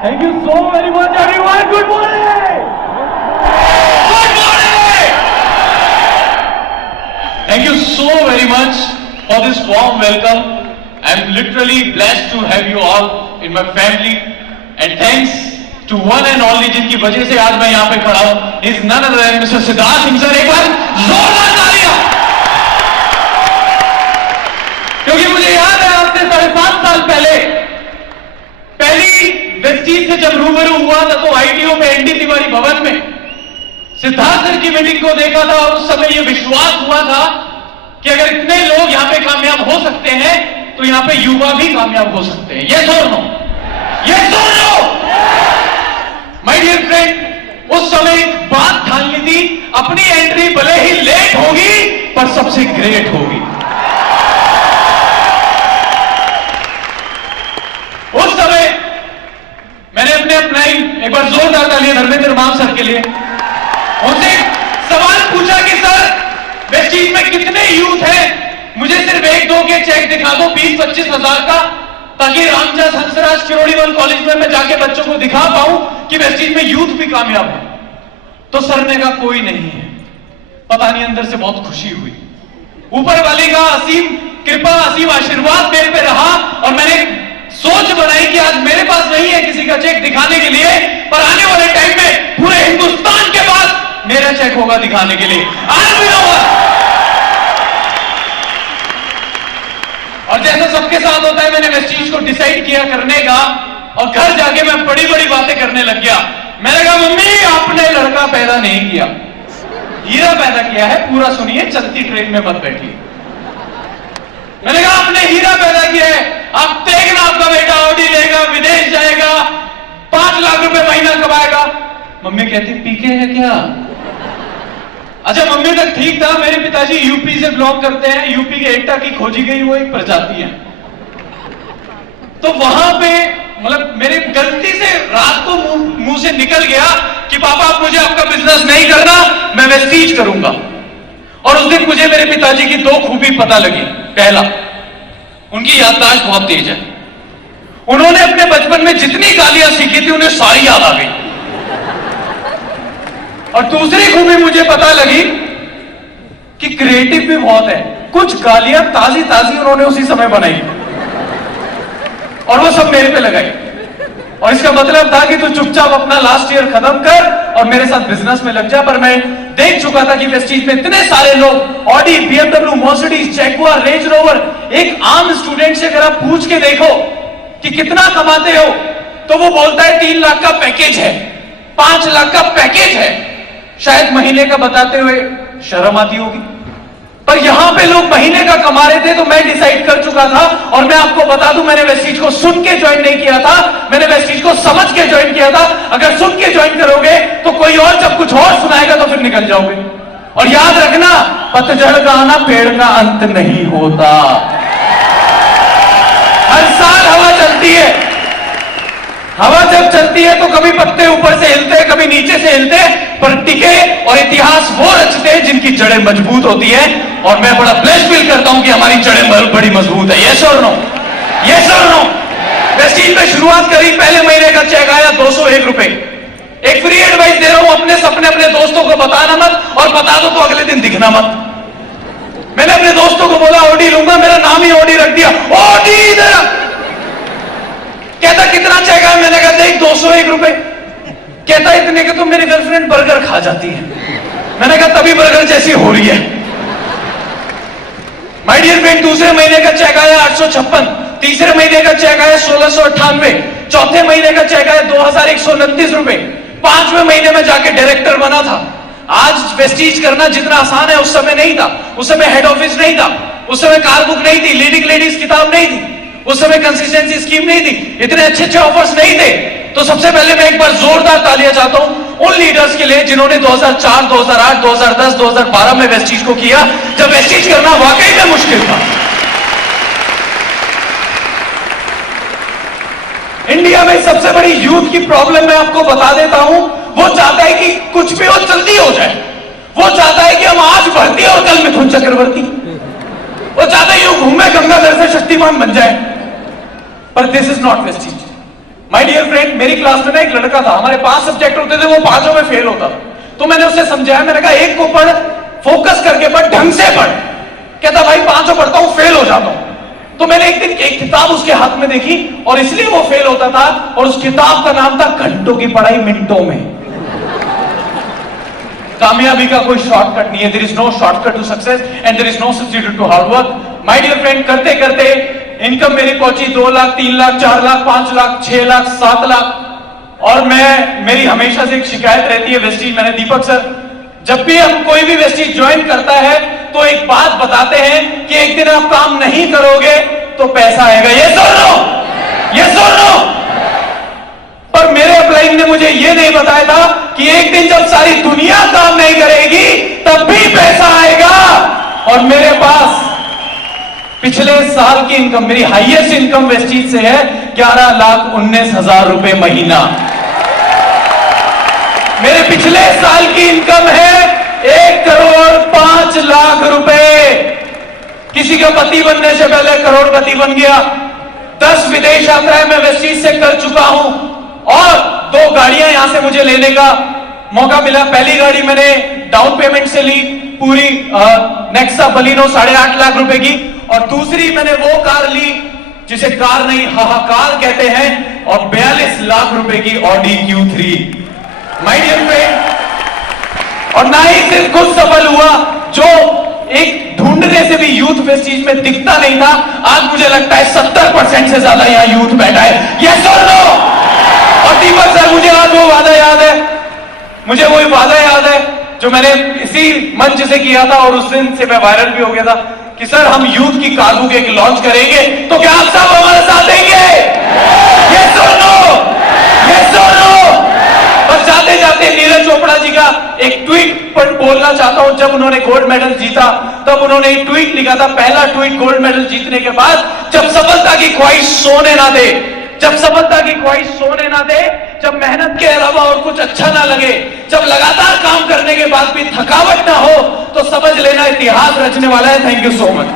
Thank you so very much, everyone. Good morning. Good morning. Thank you so very much for this warm welcome. I'm literally blessed to have you all in my family, and thanks to one and only जिनकी वजह से आज मैं यहाँ पे खड़ा हूँ. Is none other than Mr. Siddharth Singh sir. एक बार जोरदार तालियां. क्योंकि मुझे याद है आज से 5.5 साल पहले पहली वेस्टीज से जब रूबरू हुआ था तो आईटीओ में एनडी तिवारी भवन में सिद्धार्थ सर की मीटिंग को देखा था और उस समय यह विश्वास हुआ था कि अगर इतने लोग यहां पे कामयाब हो सकते हैं तो यहां पे युवा भी कामयाब हो सकते हैं. ये और नो, ये और नो. माय डियर फ्रेंड, उस समय एक बात ठान ली थी, अपनी एंट्री भले ही लेट होगी पर सबसे ग्रेट होगी. उस समय मैंने अपना एक बार जोरदार तालियां धर्मेंद्र माम सर के लिए उनसे सवाल पूछा कि सर वेस्टीज में कितने यूथ हैं, मुझे सिर्फ 1-2 के चेक दिखा दो 20-25 हजार का, ताकि रामदास हंसराज किरोड़ीवाल कॉलेज में मैं जाके बच्चों को दिखा पाऊं कि वेस्टीज में यूथ भी कामयाब है. तो सर ने कहा कोई नहीं है. पता नहीं अंदर से बहुत खुशी हुई. ऊपर वाले का असीम कृपा, असीम आशीर्वाद मेरे पे रहा और मैंने सोच बनाई कि आज मेरे पास नहीं है किसी का चेक दिखाने के लिए, पर आने वाले टाइम में पूरे हिंदुस्तान के पास मेरा चेक होगा दिखाने के लिए. आज भी होगा. और जैसा सबके साथ होता है, मैंने वेस्टीज को डिसाइड किया करने का और घर जाके मैं बड़ी बड़ी बातें करने लग गया. मैंने कहा मम्मी आपने लड़का पैदा नहीं किया, हीरा पैदा किया है. पूरा सुनिए, चलती ट्रेन में मत बैठिए. मैंने कहा आपने हीरा पैदा किया है. आप देखना आपका बेटा ऑडी लेगा, विदेश जाएगा, 5 लाख रुपए महीना कमाएगा. मम्मी कहती पीके है क्या? अच्छा मम्मी तक ठीक था. मेरे पिताजी यूपी से बिलोंग करते हैं. यूपी के एटा की खोजी गई वो एक प्रजाति है. तो वहां पे मतलब मेरे गलती से रात को मुंह से निकल गया कि पापा आप मुझे आपका बिजनेस नहीं करना, मैं वेस्टीज करूंगा. और उस दिन मुझे मेरे पिताजी की 2 खूबी पता लगी. पहला, उनकी याददाश्त बहुत तेज है. उन्होंने अपने बचपन में जितनी गालियां सीखी थी उन्हें सारी याद आ गई. और दूसरी खूबी मुझे पता लगी कि क्रिएटिव भी बहुत है. कुछ गालियां ताजी ताजी उन्होंने उसी समय बनाई और वो सब मेरे पे लगाई. और इसका मतलब था कि तू चुपचाप अपना लास्ट ईयर खत्म कर और मेरे साथ बिजनेस में लग जा. पर मैं देख चुका था कि वेस्टीज में इतने सारे लोग Audi, BMW, Mercedes, Jaguar, range rover. एक आम स्टूडेंट से अगर आप पूछ के देखो कि कितना कमाते हो तो वो बोलता है 3 लाख का पैकेज है, 5 लाख का पैकेज है. शायद महीने का बताते हुए शर्म आती होगी, पर यहां पे लोग महीने का कमा रहे थे. तो मैं डिसाइड कर चुका था. और मैं आपको बता दूं, मैंने वेस्टीज को सुन के ज्वाइन नहीं किया था, मैंने वेस्टीज को समझ के ज्वाइन किया था. अगर सुन के ज्वाइन करोगे तो कोई और जब कुछ और सुनाएगा तो फिर निकल जाओगे. और याद रखना, पतझड़ का आना पेड़ का अंत नहीं होता. हर साल हवा चलती है. हवा जब चलती है तो कभी पत्ते ऊपर से हिलते, कभी नीचे से हिलते, पर टिके और इतिहास वो रचते हैं जिनकी जड़ें मजबूत होती हैं. और मैं बड़ा ब्लेस्ड फील करता हूं कि हमारी जड़ें बड़ी मजबूत है. यस और नो, यस और नो. वेस्टीज में शुरुआत करी, पहले महीने का चेक आया 201 रुपए. एक फ्री एडवाइस दे रहा हूं, अपने सपने अपने दोस्तों को बताना मत, और बता दो तो अगले दिन दिखना मत. मैंने अपने दोस्तों को बोला ऑडी लूंगा, मेरा नाम ही ऑडी रख दिया. ऑडी दे. कहता कितना चेक आया? मैंने कहा देख 201 रुपए. कहता इतने के तो मेरी गर्लफ्रेंड बर्गर खा जाती है. मैंने कहा तभी बर्गर जैसी हो रही है. माय डियर फ्रेंड, दूसरे महीने का चेक आया 856. तीसरे महीने का चेक आया 1698. चौथे महीने का चेक आया 2129 रुपए. 5वें महीने में जाके डायरेक्टर बना था. आज वेस्टीज करना जितना आसान है उस समय नहीं था. उस समय हेड ऑफिस नहीं था, उस समय कार बुक नहीं थी, लीडिंग लेडीज किताब नहीं थी, उस समय कंसिस्टेंसी स्कीम नहीं थी, इतने अच्छे अच्छे ऑफर्स नहीं थे. तो सबसे पहले मैं एक बार जोरदार तालियां चाहता हूं उन लीडर्स के लिए जिन्होंने 2004, 2008, 2010, 2012 में वेस्टीज को किया, जब वेस्टीज करना वाकई में मुश्किल था. इंडिया में सबसे बड़ी यूथ की प्रॉब्लम मैं आपको बता देता हूं. वो चाहता है कि कुछ भी हो जल्दी हो जाए. वो चाहता है कि हम आज भर्ती और कल मिथुन चक्रवर्ती. वो चाहता है यूं घूमे गंगाधर से शक्तिमान बन जाए. पर this is not vestiges. My dear friend, मेरी क्लास में ना एक लड़का था, हमारे 5 सब्जेक्ट होते थे, वो 5 में फेल होता था। तो मैंने उसे समझाया, मैंने कहा एक को पढ़, फोकस करके पढ़, ढंग से पढ़। कहता भाई 5 पढ़ता हूं, फेल हो जाता हूं। तो मैंने एक दिन एक किताब उसके हाथ में देखी और इसलिए वो फेल होता था, और उस किताब का नाम था घंटों की पढ़ाई मिनटों में। कामयाबी का कोई शॉर्टकट नहीं है। There is no shortcut to success and there is no substitute to hard work. My dear friend, करते करते इनकम मेरी पहुंची 2 लाख, 3 लाख, 4 लाख, 5 लाख, 6 लाख, 7 लाख। और मेरी हमेशा से एक शिकायत रहती है वेस्टीज, मैंने दीपक सर, जब भी हम कोई भी वेस्टीज ज्वाइन करता है तो एक बात बताते हैं कि एक दिन आप काम नहीं करोगे तो पैसा आएगा। ये सुनो, ये सुनो। पर मेरे अपलाइन ने मुझे ये नहीं बताया था कि एक दिन जब सारी दुनिया काम नहीं करेगी तब भी पैसा आएगा। और मेरे पास पिछले साल की इनकम, मेरी हाईएस्ट इनकम वेस्टीज से है 11,19,000 रुपए महीना। मेरे पिछले साल की इनकम है 1,05,00,000 रुपए। किसी का पति बनने से पहले करोड़पति बन गया। 10 विदेश यात्राएं मैं वेस्टीज से कर चुका हूं और 2 गाड़ियां यहां से मुझे लेने का मौका मिला। पहली गाड़ी मैंने डाउन पेमेंट से ली, पूरी नेक्सा बलिनो 8.5 लाख रुपए की, और दूसरी मैंने वो कार ली जिसे कार नहीं हाहाकार कहते हैं, और 42 लाख रुपए की Audi Q3। My dear friend, और ना ही सिर्फ कुछ सफल हुआ, जो एक ढूंढने से भी यूथ वेस्टीज में दिखता नहीं था, आज मुझे लगता है 70% से ज्यादा यहां यूथ बैठा है। यस और नो? और दीपक सर, मुझे आज वो वादा याद है, मुझे वही वादा याद है जो मैंने इसी मंच से किया था, और उस दिन से मैं वायरल भी हो गया था कि सर हम यूथ की कारगो के लॉन्च करेंगे, तो क्या आप सब हमारे साथ देंगे? यस और नो? यस और नो? और जाते जाते नीरज चोपड़ा जी का एक ट्वीट पर बोलना चाहता हूं। जब उन्होंने गोल्ड मेडल जीता तब उन्होंने एक ट्वीट लिखा था, पहला ट्वीट गोल्ड मेडल जीतने के बाद, जब सफलता की ख्वाहिश सोने ना दे, जब सफलता की ख्वाहिश सोने ना दे, जब मेहनत के अलावा और कुछ अच्छा ना लगे, जब लगातार काम करने के बाद भी थकावट ना हो, तो समझ लेना इतिहास रचने वाला है। Thank you so much.